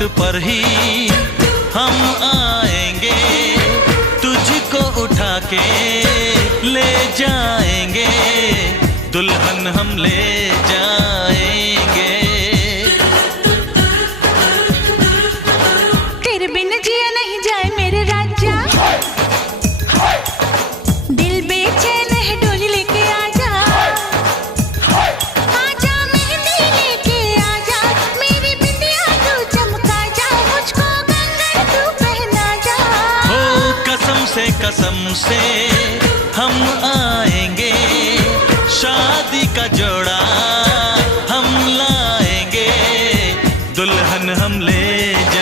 वक्त पर ही हम आएंगे, तुझको उठा के ले जाएंगे, दुल्हन हम ले जाएंगे। तेरे बिन जिया नहीं जाए मेरे राजा, दिल बेचैन है डोली लेके आजा, आजा मेहंदी लेके आजा, मेरी बिंदिया तू चमका जा, मुझको कंगन तू पहना जा। हो कसम से हम आएंगे, शादी का जोड़ा हम लाएंगे, दुल्हन हम ले जाएंगे।